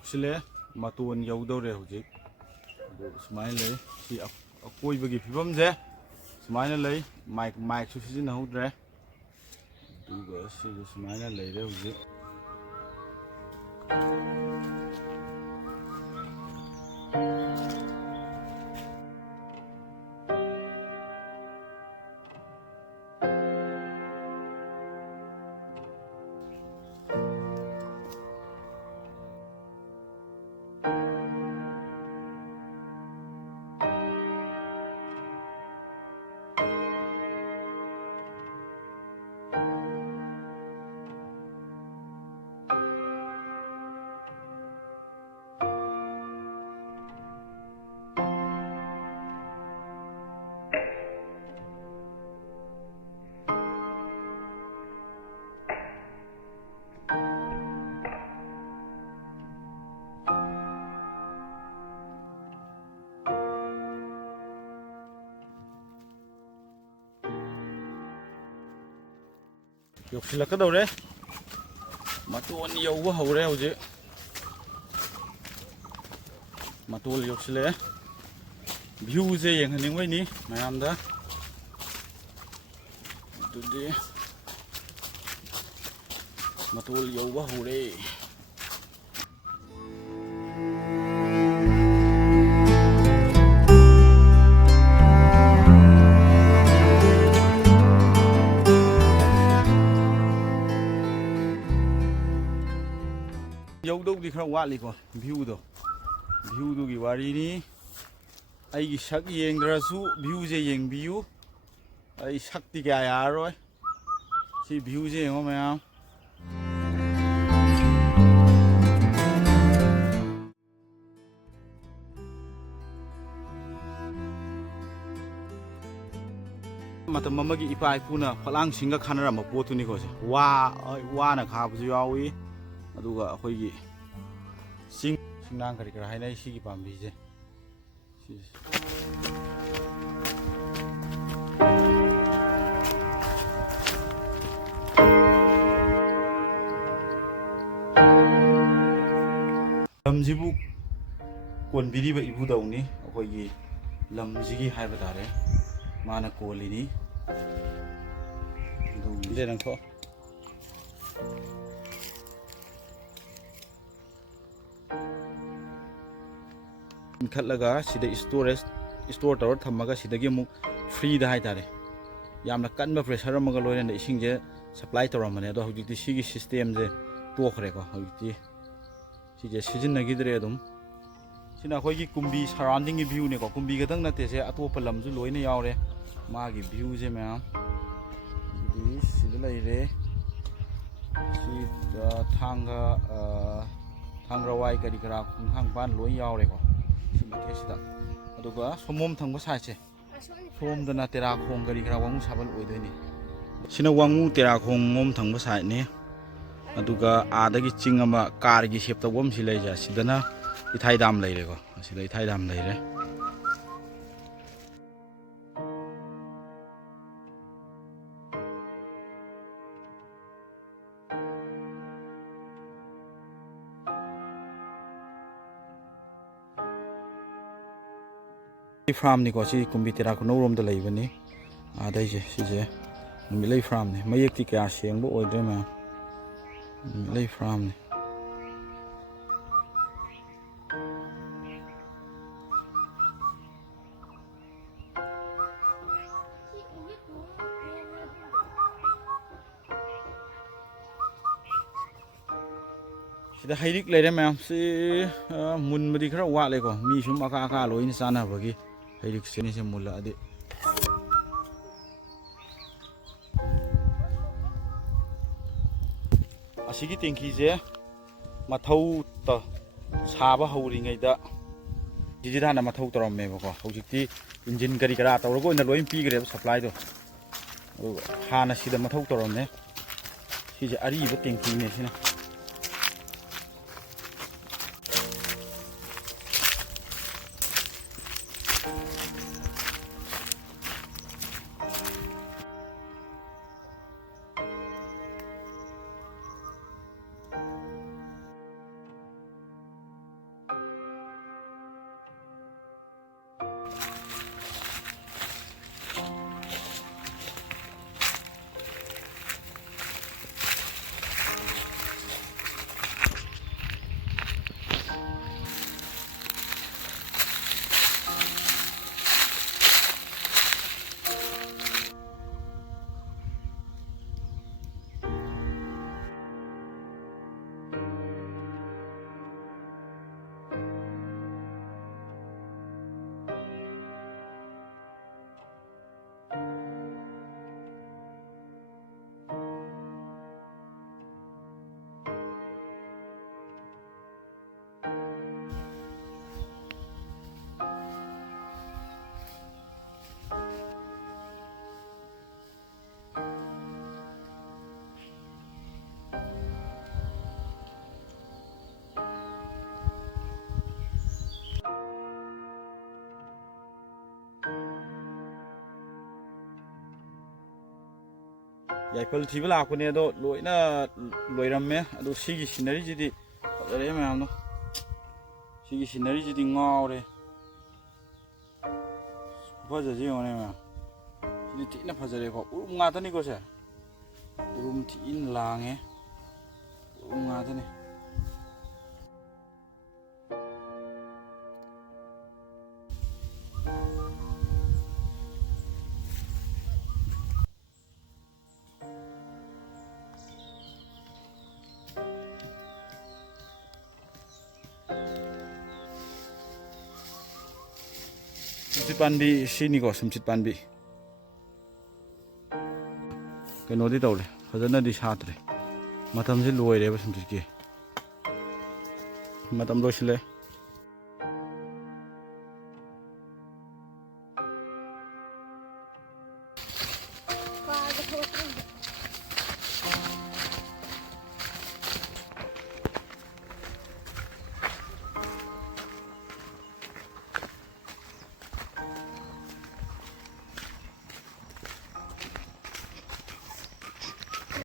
ꯌꯣꯛꯁꯤꯜꯂꯦ ꯃꯇꯣꯟ ꯌꯧꯗꯧꯔꯦ ꯍꯧꯖꯤꯛ ꯑꯗꯨ ꯁꯨꯃꯥꯏꯅ ꯂꯩ ꯁꯤ ꯑꯀꯣꯏꯕꯒꯤ ꯐꯤꯕꯝꯁꯦ ꯁꯨꯃꯥꯏꯅ ꯂꯩ ꯃꯥꯏꯛꯁꯨ ꯁꯤꯖꯤꯟꯅꯍꯧꯗ꯭ꯔꯦ ꯑꯗꯨꯒ ꯁꯤꯁꯨ ꯁꯨꯃꯥꯏꯅ ꯂꯩꯔꯦ ꯍꯧꯖꯤꯛ ꯌꯣꯛꯁꯤꯜꯂꯛꯀꯗꯧꯔꯦ ꯃꯇꯣꯟ ꯌꯧꯕ ꯍꯧꯔꯦ ꯍꯧꯖꯤꯛ ꯃꯇꯣꯟ ꯌꯧꯁꯤꯜꯂꯛꯑꯦ ꯚ꯭ꯌꯨꯁꯦ ꯌꯦꯡꯍꯟꯅꯤꯡꯕꯩꯅꯤ ꯃꯌꯥꯝꯗ ꯑꯗꯨꯗꯤ ꯃꯇꯣꯟ ꯌꯧꯕ ꯍꯧꯔꯦ ꯌꯧꯗꯧꯗꯤ ꯈꯔ ꯋꯥꯠꯂꯤꯀꯣ ꯚ꯭ꯌꯨꯗꯨꯒꯤ ꯋꯥꯔꯤꯅꯤ ꯑꯩꯒꯤ ꯁꯛ ꯌꯦꯡꯗ꯭ꯔꯁꯨ ꯚ꯭ꯌꯨꯁꯦ ꯌꯦꯡꯕꯤꯌꯨ ꯑꯩ ꯁꯛꯇꯤ ꯀꯌꯥ ꯌꯥꯔꯔꯣꯏ ꯁꯤ ꯚ꯭ꯌꯨꯁꯦ ꯌꯦꯡꯉꯣ ꯃꯌꯥꯝ ꯃꯇꯝ ꯑꯃꯒꯤ ꯏꯄꯥ ꯏꯄꯨꯅ ꯐꯠꯂꯥꯡꯁꯤꯡꯒ ꯈꯥꯅꯔꯝꯕ ꯄꯣꯠꯇꯨꯅꯤꯀꯣ ꯁꯦ ꯋꯥꯅ ꯈꯥꯕꯁꯨ ꯌꯥꯎꯏ ꯑꯗꯨꯒ ꯑꯩꯈꯣꯏꯒꯤ ꯆꯤꯡꯅꯥꯡ ꯀꯔꯤ ꯀꯔꯥ ꯍꯥꯏꯅꯩ ꯁꯤꯒꯤ ꯄꯥꯝꯕꯤꯁꯦ ꯁꯤꯁꯦ ꯂꯝꯁꯤꯕꯨ ꯀꯣꯟꯕꯤꯔꯤꯕ ꯏꯕꯨꯗꯧꯅꯤ ꯑꯩꯈꯣꯏꯒꯤ ꯂꯝꯁꯤꯒꯤ ꯍꯥꯏꯕ ꯇꯥꯔꯦ ꯃꯥꯅ ꯀꯣꯜꯂꯤꯅꯤ ꯏꯟꯈꯠꯂꯒ ꯁꯤꯗ ꯏꯁꯇꯣꯔ ꯇꯧꯔ ꯊꯝꯃꯒ ꯁꯤꯗꯒꯤ ꯑꯃꯨꯛ ꯐ꯭ꯔꯤꯗ ꯍꯥꯏꯇꯥꯔꯦ ꯌꯥꯝꯅ ꯀꯟꯕ ꯄ꯭ꯔꯦꯁꯔ ꯑꯃꯒ ꯂꯣꯏꯅꯅ ꯏꯁꯤꯡꯁꯦ ꯁꯄ꯭ꯂꯥꯏ ꯇꯧꯔꯝꯕꯅꯦ ꯑꯗꯣ ꯍꯧꯖꯤꯛꯇꯤ ꯁꯤꯒꯤ ꯁꯤꯁꯇꯦꯝꯁꯦ ꯇꯣꯛꯈ꯭ꯔꯦꯀꯣ ꯍꯧꯖꯤꯛꯇꯤ ꯁꯤꯁꯦ ꯁꯤꯖꯤꯟꯅꯈꯤꯗ꯭ꯔꯦ ꯑꯗꯨꯝ ꯁꯤꯅ ꯑꯩꯈꯣꯏꯒꯤ ꯀꯨꯝꯕꯤ ꯁꯔꯥꯎꯟꯗꯤꯡꯒꯤ ꯚ꯭ꯌꯨꯅꯦꯀꯣ ꯀꯨꯝꯕꯤ ꯈꯛꯇꯪ ꯅꯠꯇꯦꯁꯦ ꯑꯇꯣꯞꯄ ꯂꯝꯁꯨ ꯂꯣꯏꯅ ꯌꯥꯎꯔꯦ ꯃꯥꯒꯤ ꯚ꯭ꯌꯨꯁꯦ ꯃꯌꯥꯝ ꯑꯗꯨꯗꯤ ꯁꯤꯗ ꯂꯩꯔꯦ ꯁꯤꯗ ꯊꯥꯡꯒ꯭ꯔꯋꯥꯏ ꯀꯔꯤ ꯀꯔꯥ ꯈꯣꯡꯊꯥꯡꯄꯥꯟ ꯂꯣꯏ ꯌꯥꯎꯔꯦꯀꯣ ꯁꯤ ꯃꯊꯛꯁꯤꯗ ꯑꯗꯨꯒ ꯁꯣꯝꯕꯣꯝ ꯊꯪꯕ ꯁꯥꯏꯠꯁꯦ ꯁꯣꯝꯗꯅ ꯇꯦꯔꯥꯈꯣꯡ ꯀꯔꯤ ꯀꯔꯥ ꯋꯥꯡꯉꯨ ꯁꯥꯕꯜ ꯑꯣꯏꯗꯣꯏꯅꯤ ꯁꯤꯅ ꯋꯥꯡꯉꯨ ꯇꯦꯔꯥꯈꯣꯡꯂꯣꯝ ꯊꯪꯕ ꯁꯥꯏꯠꯅꯤ ꯑꯗꯨꯒ ꯑꯥꯗꯒꯤ ꯆꯤꯡ ꯑꯃ ꯀꯥꯔꯒꯤ ꯁꯦꯞ ꯇꯧꯕ ꯑꯃ ꯁꯤ ꯂꯩꯖꯦ ꯁꯤꯗꯅ ꯏꯊꯥꯏ ꯗꯥꯝ ꯂꯩꯔꯦꯀꯣ ꯑꯁꯤꯗ ꯏꯊꯥꯏ ꯗꯥꯝ ꯂꯩꯔꯦ ꯐꯥꯔꯝꯅꯤꯀꯣ ꯁꯤ ꯀꯨꯝꯕꯤ ꯇꯦꯔꯥ ꯈꯨꯅꯧꯔꯣꯝꯗ ꯂꯩꯕꯅꯤ ꯑꯗꯩꯁꯦ ꯁꯤꯁꯦ ꯅꯨꯃꯤꯠꯂꯩ ꯐꯥꯔꯝꯅꯤ ꯃꯌꯦꯛꯇꯤ ꯀꯌꯥ ꯁꯦꯡꯕ ꯑꯣꯏꯗ꯭ꯔꯦ ꯃꯌꯥꯝ ꯅꯨꯃꯤꯠꯂꯩ ꯐꯥꯔꯝꯅꯤ ꯁꯤꯗ ꯍꯩꯔꯤꯛ ꯂꯩꯔꯦ ꯃꯌꯥꯝ ꯁꯤ ꯃꯨꯟꯕꯗꯤ ꯈꯔ ꯋꯥꯠꯂꯦꯀꯣ ꯃꯤ ꯁꯨꯝ ꯑꯀꯥ ꯂꯣꯏꯅ ꯆꯥꯅꯕꯒꯤ ꯍꯩꯔꯤꯛꯁꯤꯅꯤꯁꯦ ꯃꯨꯜꯂꯛꯑꯗꯤ ꯑꯁꯤꯒꯤ ꯇꯦꯡꯀꯤꯁꯦ ꯃꯊꯧ ꯁꯥꯕ ꯍꯧꯔꯤꯉꯩꯗ ꯁꯤꯁꯤꯗ ꯍꯥꯟꯅ ꯃꯊꯧ ꯇꯧꯔꯝꯃꯦꯕꯀꯣ ꯍꯧꯖꯤꯛꯇꯤ ꯏꯟꯖꯤꯟ ꯀꯔꯤ ꯀꯔꯥ ꯇꯧꯔꯒ ꯑꯣꯏꯅ ꯂꯣꯏ ꯄꯤꯈ꯭ꯔꯦꯕ ꯁꯄ꯭ꯂꯥꯏꯗꯣ ꯑꯗꯨꯒ ꯍꯥꯟꯅ ꯁꯤꯗ ꯃꯊꯧ ꯇꯧꯔꯝꯃꯦ ꯁꯤꯁꯦ ꯑꯔꯤꯕ ꯇꯦꯡꯀꯤꯅꯦ ꯁꯤꯅ yaipal thiba lakpane ado loina loiramme ado sigi scenery jidi fajare mayam no sigi scenery jidi ngawre fajaji one ma jidi tina fajare ko urum ngatani ko se urum tin lange urum ngatani sumchit panbi sini ko sumchit panbi keno di tawle fajana di satre matam se loire ba sumchit ki matam loisle